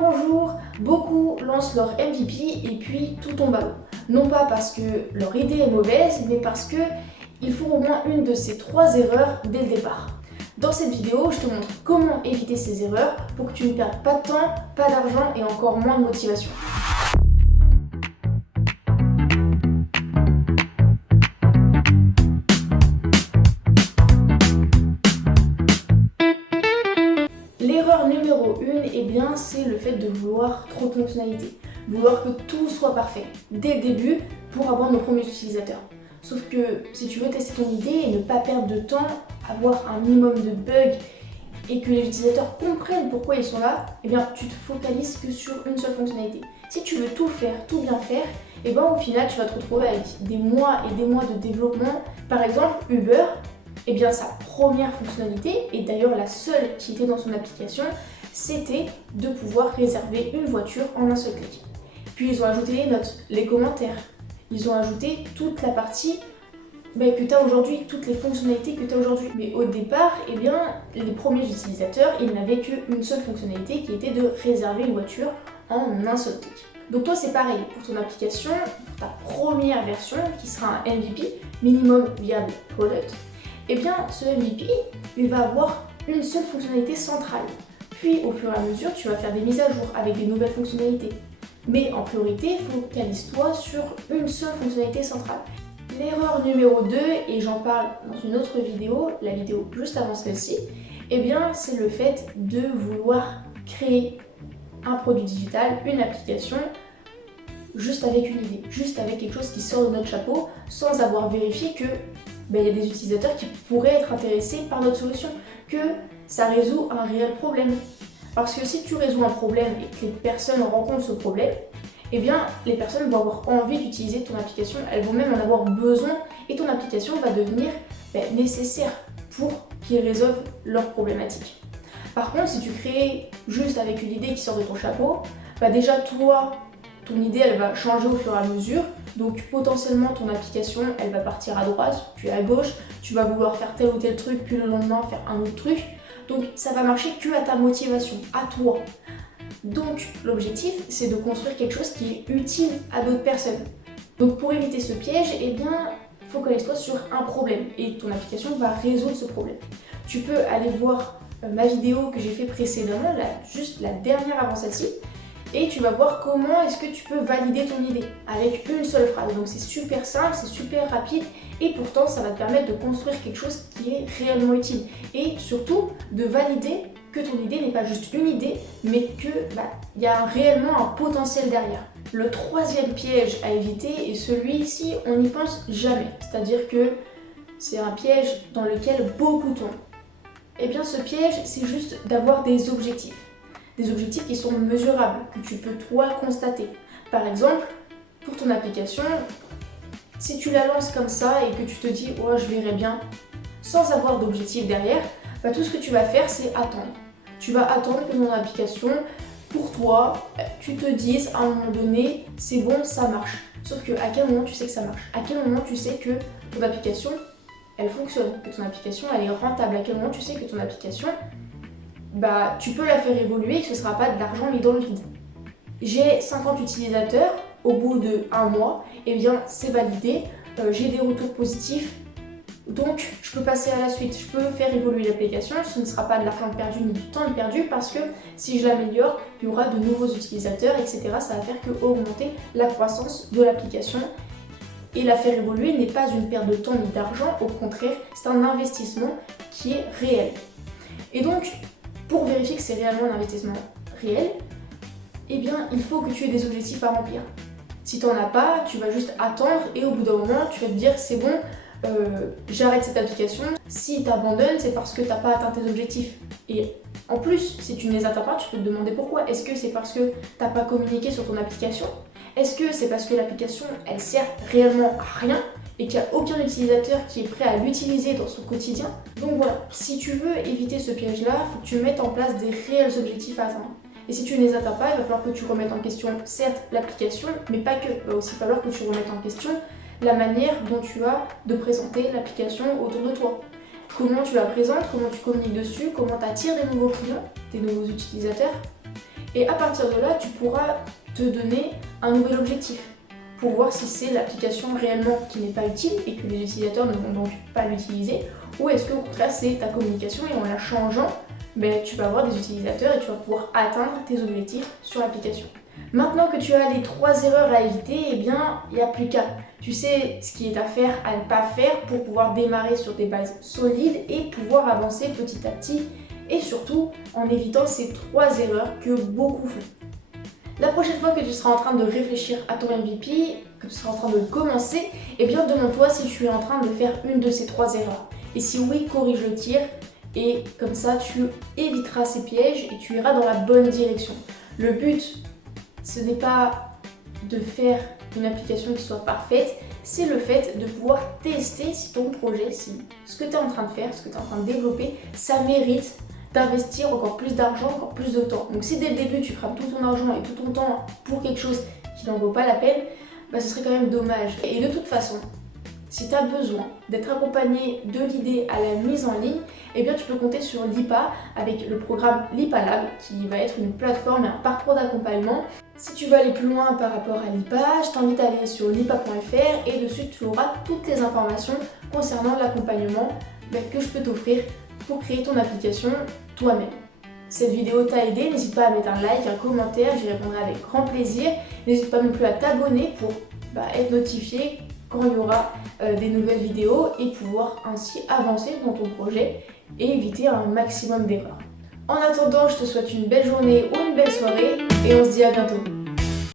bonjour, beaucoup lancent leur MVP et puis tout tombe à l'eau. Non pas parce que leur idée est mauvaise, mais parce que ils font au moins une de ces 3 erreurs dès le départ. Dans cette vidéo, je te montre comment éviter ces erreurs pour que tu ne perdes pas de temps, pas d'argent et encore moins de motivation. L'erreur numéro 1, c'est le fait de vouloir trop de fonctionnalités. Vouloir que tout soit parfait dès le début pour avoir nos premiers utilisateurs. Sauf que si tu veux tester ton idée et ne pas perdre de temps, avoir un minimum de bugs et que les utilisateurs comprennent pourquoi ils sont là, tu te focalises que sur une seule fonctionnalité. Si tu veux tout faire, tout bien faire, au final tu vas te retrouver avec des mois et des mois de développement. Par exemple, Uber, sa première fonctionnalité, et d'ailleurs la seule qui était dans son application, c'était de pouvoir réserver une voiture en un seul clic. Puis ils ont ajouté les notes, les commentaires, ils ont ajouté toute la partie que tu as aujourd'hui, toutes les fonctionnalités que tu as aujourd'hui. Mais au départ, les premiers utilisateurs, ils n'avaient qu'une seule fonctionnalité qui était de réserver une voiture en un seul clic. Donc toi c'est pareil, pour ton application, pour ta première version qui sera un MVP, Minimum Viable Product, ce MVP, il va avoir une seule fonctionnalité centrale. Puis au fur et à mesure, tu vas faire des mises à jour avec des nouvelles fonctionnalités. Mais en priorité, focalise-toi sur une seule fonctionnalité centrale. L'erreur numéro 2, et j'en parle dans une autre vidéo, la vidéo juste avant celle-ci, c'est le fait de vouloir créer un produit digital, une application, juste avec une idée, juste avec quelque chose qui sort de notre chapeau, sans avoir vérifié que il y a des utilisateurs qui pourraient être intéressés par notre solution, que ça résout un réel problème. Parce que si tu résous un problème et que les personnes rencontrent ce problème, les personnes vont avoir envie d'utiliser ton application, elles vont même en avoir besoin et ton application va devenir nécessaire pour qu'ils résolvent leurs problématiques. Par contre, si tu crées juste avec une idée qui sort de ton chapeau, déjà toi, ton idée elle va changer au fur et à mesure, donc potentiellement ton application elle va partir à droite, puis à gauche, tu vas vouloir faire tel ou tel truc, puis le lendemain faire un autre truc, donc ça va marcher que à ta motivation, à toi. Donc l'objectif c'est de construire quelque chose qui est utile à d'autres personnes. Donc pour éviter ce piège, focalise-toi sur un problème et ton application va résoudre ce problème. Tu peux aller voir ma vidéo que j'ai fait précédemment, juste la dernière avant celle-ci, et tu vas voir comment est-ce que tu peux valider ton idée avec une seule phrase. Donc c'est super simple, c'est super rapide et pourtant ça va te permettre de construire quelque chose qui est réellement utile et surtout de valider que ton idée n'est pas juste une idée mais que y a réellement un potentiel derrière. Le 3e piège à éviter est celui-ci, on n'y pense jamais, c'est-à-dire que c'est un piège dans lequel beaucoup tombent. Ce piège c'est juste d'avoir des objectifs. Des objectifs qui sont mesurables, que tu peux toi constater. Par exemple, pour ton application, si tu la lances comme ça et que tu te dis « oh je verrai bien » sans avoir d'objectif derrière, tout ce que tu vas faire c'est attendre. Tu vas attendre que ton application, pour toi, tu te dises à un moment donné « c'est bon, ça marche ». Sauf que à quel moment tu sais que ça marche? À quel moment tu sais que ton application, elle fonctionne, que ton application, elle est rentable? À quel moment tu sais que ton application, tu peux la faire évoluer et que ce ne sera pas de l'argent mis dans le vide. J'ai 50 utilisateurs, au bout de 1 mois, c'est validé, j'ai des retours positifs, donc je peux passer à la suite, je peux faire évoluer l'application, ce ne sera pas de l'argent perdu ni du temps perdu parce que si je l'améliore, il y aura de nouveaux utilisateurs, etc. Ça va faire que augmenter la croissance de l'application. Et la faire évoluer n'est pas une perte de temps ni d'argent, au contraire, c'est un investissement qui est réel. Et donc, pour vérifier que c'est réellement un investissement réel, il faut que tu aies des objectifs à remplir. Si tu n'en as pas, tu vas juste attendre et au bout d'un moment, tu vas te dire c'est bon, j'arrête cette application. Si tu abandonnes, c'est parce que tu n'as pas atteint tes objectifs. Et en plus, si tu ne les atteins pas, tu peux te demander pourquoi. Est-ce que c'est parce que tu n'as pas communiqué sur ton application? Est-ce que c'est parce que l'application, elle sert réellement à rien et qu'il n'y a aucun utilisateur qui est prêt à l'utiliser dans son quotidien? Donc voilà, si tu veux éviter ce piège-là, il faut que tu mettes en place des réels objectifs à atteindre. Et si tu ne les atteins pas, il va falloir que tu remettes en question, certes, l'application, mais pas que. Il va aussi falloir que tu remettes en question la manière dont tu as de présenter l'application autour de toi. Comment tu la présentes, comment tu communiques dessus, comment tu attires des nouveaux clients, des nouveaux utilisateurs. Et à partir de là, tu pourras te donner un nouvel objectif pour voir si c'est l'application réellement qui n'est pas utile et que les utilisateurs ne vont donc pas l'utiliser, ou est-ce qu'au contraire c'est ta communication et en la changeant, tu vas avoir des utilisateurs et tu vas pouvoir atteindre tes objectifs sur l'application. Maintenant que tu as les 3 erreurs à éviter, il n'y a plus qu'à. Tu sais ce qui est à faire, à ne pas faire pour pouvoir démarrer sur des bases solides et pouvoir avancer petit à petit et surtout en évitant ces 3 erreurs que beaucoup font. La prochaine fois que tu seras en train de réfléchir à ton MVP, que tu seras en train de le commencer, demande-toi si tu es en train de faire une de ces 3 erreurs. Et si oui, corrige le tir et comme ça tu éviteras ces pièges et tu iras dans la bonne direction. Le but, ce n'est pas de faire une application qui soit parfaite, c'est le fait de pouvoir tester si ton projet, si ce que tu es en train de faire, ce que tu es en train de développer, ça mérite d'investir encore plus d'argent, encore plus de temps. Donc si dès le début tu crames tout ton argent et tout ton temps pour quelque chose qui n'en vaut pas la peine, ce serait quand même dommage. Et de toute façon, si tu as besoin d'être accompagné de l'idée à la mise en ligne, tu peux compter sur l'IPA avec le programme l'IPA Lab qui va être une plateforme et un parcours d'accompagnement. Si tu veux aller plus loin par rapport à l'IPA, je t'invite à aller sur lipa.fr et dessus tu auras toutes les informations concernant l'accompagnement que je peux t'offrir pour créer ton application toi-même. Cette vidéo t'a aidé, n'hésite pas à mettre un like, un commentaire, j'y répondrai avec grand plaisir. N'hésite pas non plus à t'abonner pour être notifié quand il y aura des nouvelles vidéos et pouvoir ainsi avancer dans ton projet et éviter un maximum d'erreurs. En attendant, je te souhaite une belle journée ou une belle soirée et on se dit à bientôt.